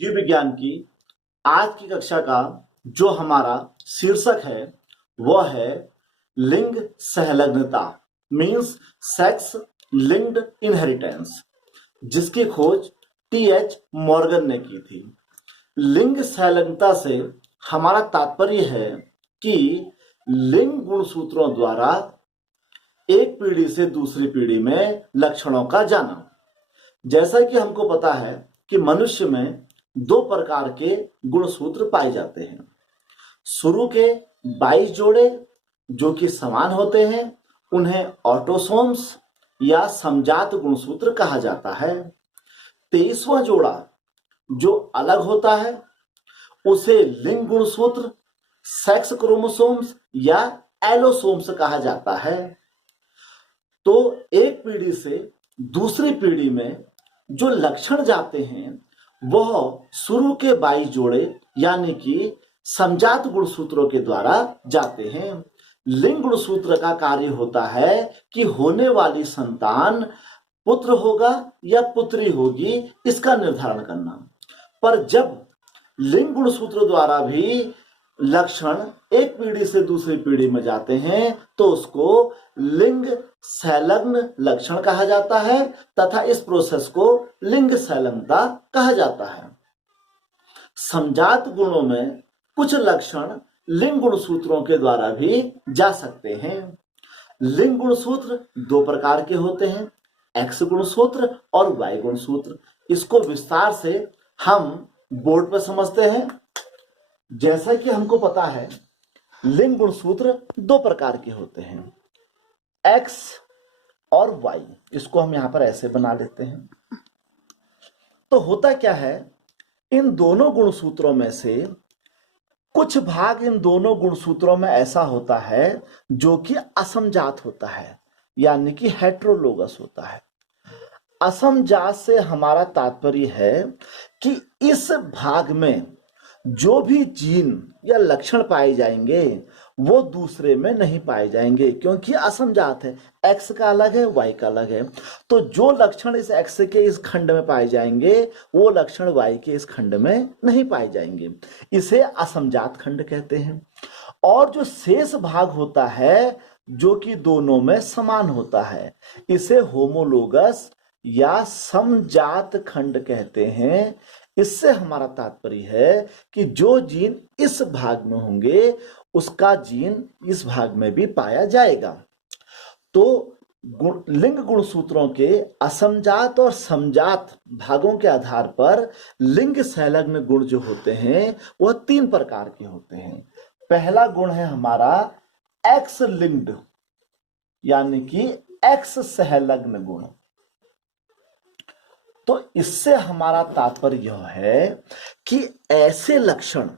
जीव विज्ञान की आज की कक्षा का जो हमारा शीर्षक है वह है लिंग सहलग्नता मीन्स सेक्स लिंक्ड इनहेरिटेंस, जिसकी खोज टी.एच. मॉर्गन ने की थी। लिंग सहलग्नता से हमारा तात्पर्य है कि लिंग गुणसूत्रों द्वारा एक पीढ़ी से दूसरी पीढ़ी में लक्षणों का जाना। जैसा कि हमको पता है कि मनुष्य में दो प्रकार के गुणसूत्र पाए जाते हैं। शुरू के 22 जोड़े जो कि समान होते हैं उन्हें ऑटोसोम्स या समजात गुणसूत्र कहा जाता है। 23वां जोड़ा जो अलग होता है उसे लिंग गुणसूत्र, सेक्स क्रोमोसोम्स या एलोसोम्स कहा जाता है। तो एक पीढ़ी से दूसरी पीढ़ी में जो लक्षण जाते हैं वह शुरू के 22 जोड़े यानी कि समजात गुणसूत्रों के द्वारा जाते हैं। लिंग गुणसूत्र का कार्य होता है कि होने वाली संतान पुत्र होगा या पुत्री होगी इसका निर्धारण करना। पर जब लिंग गुणसूत्र द्वारा भी लक्षण एक पीढ़ी से दूसरी पीढ़ी में जाते हैं तो उसको लिंग संलग्न लक्षण कहा जाता है तथा इस प्रोसेस को लिंग संलग्नता कहा जाता है। समजात गुणों में कुछ लक्षण लिंग गुणसूत्रों के द्वारा भी जा सकते हैं। लिंग गुणसूत्र दो प्रकार के होते हैं, एक्स गुणसूत्र और वाई गुणसूत्र। इसको विस्तार से हम बोर्ड पर समझते हैं। जैसा कि हमको पता है लिंग गुणसूत्र दो प्रकार के होते हैं, एक्स और वाई। इसको हम यहां पर ऐसे बना लेते हैं। तो होता क्या है, इन दोनों गुणसूत्रों में से कुछ भाग इन दोनों गुणसूत्रों में ऐसा होता है जो कि असमजात होता है यानी कि हेट्रोलोगस होता है। असमजात से हमारा तात्पर्य है कि इस भाग में जो भी जीन या लक्षण पाए जाएंगे वो दूसरे में नहीं पाए जाएंगे क्योंकि असमजात है, एक्स का अलग है वाई का अलग है। तो जो लक्षण इस एक्स के इस खंड में पाए जाएंगे वो लक्षण वाई के इस खंड में नहीं पाए जाएंगे, इसे असमजात खंड कहते हैं। और जो शेष भाग होता है जो कि दोनों में समान होता है इसे होमोलोगस या समजात खंड कहते हैं। इससे हमारा तात्पर्य है कि जो जीन इस भाग में होंगे उसका जीन इस भाग में भी पाया जाएगा। तो लिंग गुणसूत्रों के असमजात और समजात भागों के आधार पर लिंग संलग्न गुण जो होते हैं वह तीन प्रकार के होते हैं। पहला गुण है हमारा एक्स लिंक्ड यानी कि एक्स संलग्न गुण। तो इससे हमारा तात्पर्य यह है कि ऐसे लक्षण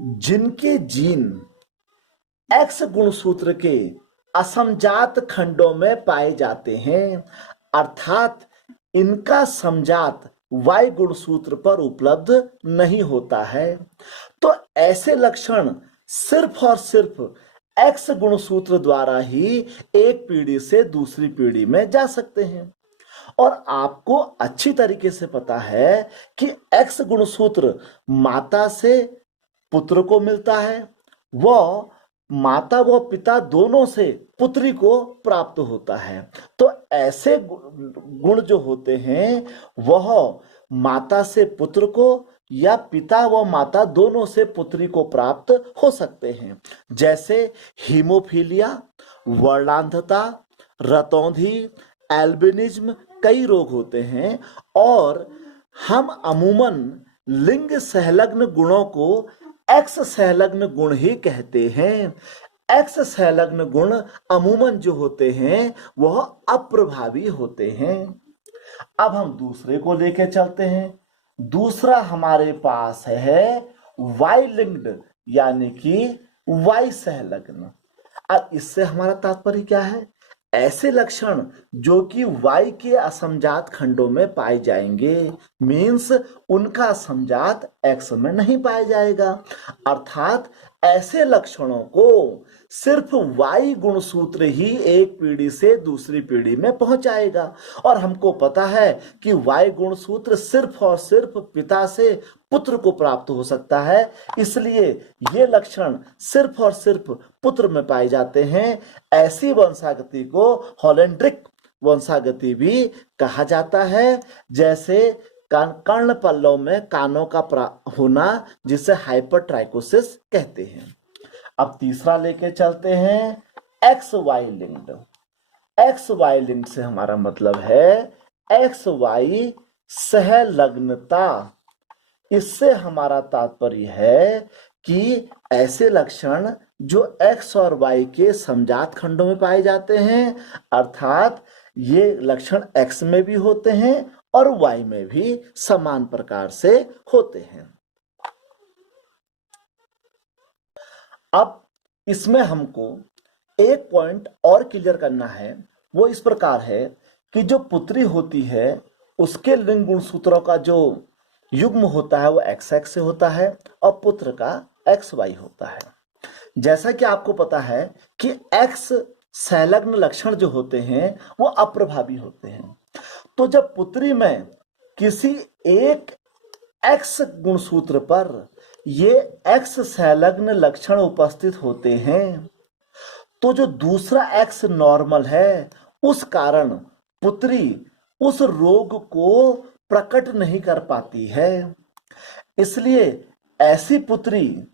जिनके जीन एक्स गुणसूत्र के असमजात खंडों में पाए जाते हैं अर्थात इनका समजात वाई गुणसूत्र पर उपलब्ध नहीं होता है, तो ऐसे लक्षण सिर्फ और सिर्फ एक्स गुणसूत्र द्वारा ही एक पीढ़ी से दूसरी पीढ़ी में जा सकते हैं। और आपको अच्छी तरीके से पता है कि एक्स गुणसूत्र माता से पुत्र को मिलता है, वह माता व पिता दोनों से पुत्री को प्राप्त होता है। तो ऐसे गुण जो होते हैं वह माता से पुत्र को या पिता व माता दोनों से पुत्री को प्राप्त हो सकते हैं। जैसे हीमोफीलिया, वर्णांधता, रतौंधी, एल्बिनिज्म कई रोग होते हैं। और हम अमूमन लिंग संलग्न गुणों को एक्स संलग्न गुण ही कहते हैं। एक्स संलग्न गुण अमूमन जो होते हैं वह अप्रभावी होते हैं। अब हम दूसरे को लेके चलते हैं। दूसरा हमारे पास है वाई लिंक्ड यानी कि वाई संलग्न। अब इससे हमारा तात्पर्य क्या है, ऐसे लक्षण जो कि वाई के असमजात खंडों में पाए जाएंगे मीन्स उनका असमजात एक्स में नहीं पाया जाएगा। अर्थात ऐसे लक्षणों को सिर्फ Y गुणसूत्र ही एक पीढ़ी से दूसरी पीढ़ी में पहुंचाएगा। और हमको पता है कि Y गुणसूत्र सिर्फ और सिर्फ पिता से पुत्र को प्राप्त हो सकता है, इसलिए ये लक्षण सिर्फ और सिर्फ पुत्र में पाए जाते हैं। ऐसी वंशागति को हॉलैंड्रिक वंशागति भी कहा जाता है, जैसे कर्ण पल्लव में कानों का होना, जिसे हाइपरट्राइकोसिस कहते हैं। अब तीसरा लेके चलते हैं X Y linked. X Y linked से हमारा मतलब है एक्स वाई सहलग्नता। इससे हमारा तात्पर्य है कि ऐसे लक्षण जो एक्स और वाई के समजात खंडों में पाए जाते हैं, अर्थात ये लक्षण एक्स में भी होते हैं और वाई में भी समान प्रकार से होते हैं। अब इसमें हमको एक पॉइंट और क्लियर करना है, वो इस प्रकार है कि जो पुत्री होती है उसके लिंग गुणसूत्रों का जो युग्म होता है वो एक्स एक्स से होता है और पुत्र का एक्स वाई होता है। जैसा कि आपको पता है कि एक्स संलग्न लक्षण जो होते हैं वो अप्रभावी होते हैं। तो जब पुत्री में किसी एक एक्स गुणसूत्र पर ये एक्स संलग्न लक्षण उपस्थित होते हैं, तो जो दूसरा एक्स नॉर्मल है, उस कारण पुत्री उस रोग को प्रकट नहीं कर पाती है। इसलिए ऐसी पुत्री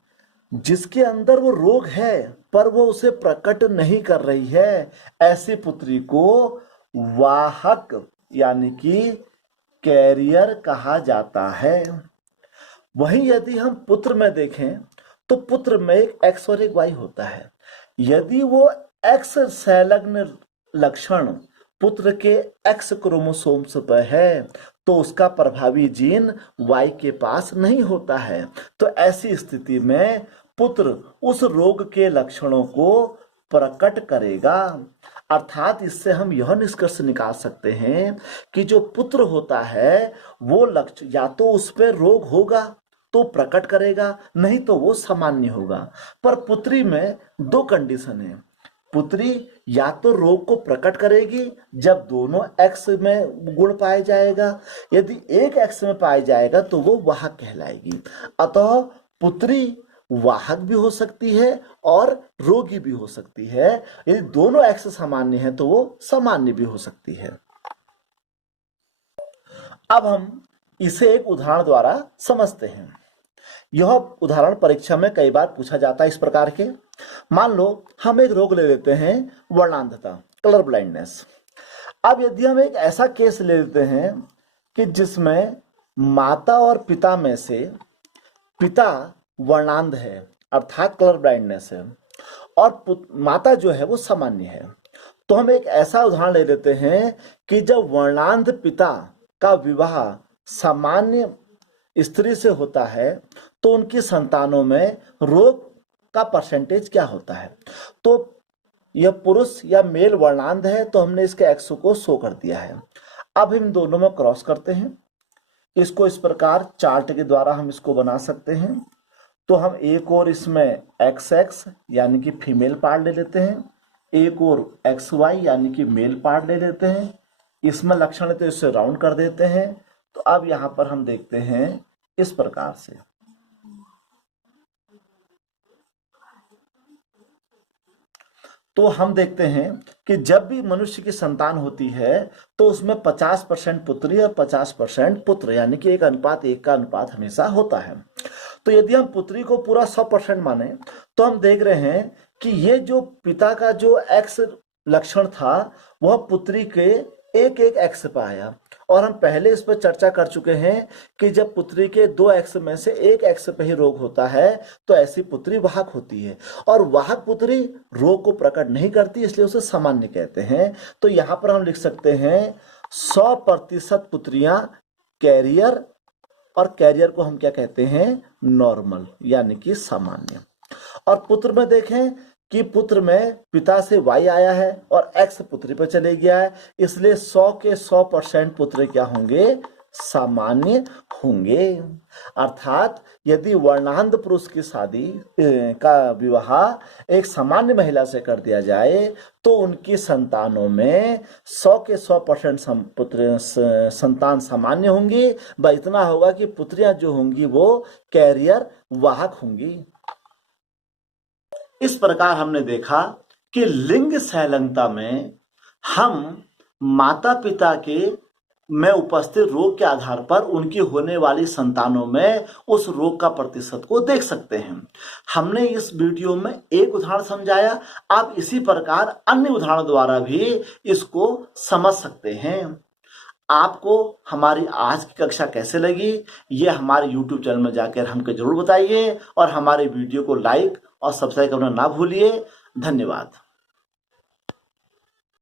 जिसके अंदर वो रोग है पर वो उसे प्रकट नहीं कर रही है, ऐसी पुत्री को वाहक यानी कि कैरियर कहा जाता है। वहीं यदि हम पुत्र में देखें तो पुत्र में एक एक्स और एक वाई होता है। यदि वो एक्स संलग्न लक्षण पुत्र के एक्स क्रोमोसोम्स पर है तो उसका प्रभावी जीन वाई के पास नहीं होता है। तो ऐसी स्थिति में पुत्र उस रोग के लक्षणों को प्रकट करेगा। अर्थात इससे हम यह निष्कर्ष निकाल सकते हैं कि जो पुत्र होता है वो लक्षण या तो उस पर रोग होगा तो प्रकट करेगा, नहीं तो वो सामान्य होगा। पर पुत्री में दो कंडीशन है। पुत्री या तो रोग को प्रकट करेगी जब दोनों एक्स में गुण पाया जाएगा, यदि एक एक्स में पाया जाएगा तो वो वाहक कहलाएगी। अतः पुत्री वाहक भी हो सकती है और रोगी भी हो सकती है। यदि दोनों एक्स सामान्य है तो वो सामान्य भी हो सकती है। अब हम इसे एक उदाहरण द्वारा समझते हैं। यह उदाहरण परीक्षा में कई बार पूछा जाता है इस प्रकार के। मान लो हम एक रोग ले लेते हैं वर्णांधता, कलर ब्लाइंडनेस। अब यदि हम एक ऐसा केस ले लेते हैं कि जिसमें माता और पिता में से पिता वर्णांध है अर्थात कलर ब्लाइंडनेस है और माता जो है वो सामान्य है, तो हम एक ऐसा उदाहरण ले लेते हैं कि जब वर्णांध पिता का विवाह सामान्य स्त्री से होता है तो उनकी संतानों में रोग का परसेंटेज क्या होता है। तो यह पुरुष या मेल वर्णांध है तो हमने इसके एक्स को शो कर दिया है। अब हम दोनों में क्रॉस करते हैं। इसको इस प्रकार चार्ट के द्वारा हम इसको बना सकते हैं। तो हम एक और इसमें एक्स एक्स यानी कि फीमेल पार्ट ले लेते हैं, एक और एक्स वाई यानी कि मेल पार्ट ले लेते हैं। इसमें लक्षण तो इसे राउंड कर देते हैं। तो अब यहां पर हम देखते हैं इस प्रकार से। तो हम देखते हैं कि जब भी मनुष्य की संतान होती है तो उसमें 50% पुत्री और 50% पुत्र यानी कि 1:1 का अनुपात हमेशा होता है। तो यदि हम पुत्री को पूरा 100% माने तो हम देख रहे हैं कि ये जो पिता का जो एक्स लक्षण था वह पुत्री के एक एक्स पर आया। और हम पहले इस पर चर्चा कर चुके हैं कि जब पुत्री के 2 एक्स में से 1 एक्स पे ही रोग होता है तो ऐसी पुत्री वाहक होती है। और वाहक पुत्री रोग को प्रकट नहीं करती, इसलिए उसे सामान्य कहते हैं। तो यहाँ पर हम लिख सकते हैं 100% पुत्रियां कैरियर, और कैरियर को हम क्या कहते हैं, नॉर्मल यानी कि सामान्य। और पुत्र में देखें कि पुत्र में पिता से वाई आया है और एक्स पुत्री पर चले गया है, इसलिए 100 के 100% पुत्र क्या होंगे, सामान्य होंगे। अर्थात यदि वर्णांध पुरुष की शादी का विवाह एक सामान्य महिला से कर दिया जाए तो उनकी संतानों में 100 के 100% संतान सामान्य होंगी। व इतना होगा कि पुत्रियां जो होंगी वो कैरियर वाहक होंगी। इस प्रकार हमने देखा कि लिंग सहलंगता में हम माता पिता के में उपस्थित रोग के आधार पर उनकी होने वाली संतानों में उस रोग का प्रतिशत को देख सकते हैं। हमने इस वीडियो में एक उदाहरण समझाया, आप इसी प्रकार अन्य उदाहरण द्वारा भी इसको समझ सकते हैं। आपको हमारी आज की कक्षा कैसे लगी ये हमारे YouTube चैनल में जाकर हमको जरूर बताइए और हमारे वीडियो को लाइक और सब्सक्राइब करना ना भूलिए। धन्यवाद।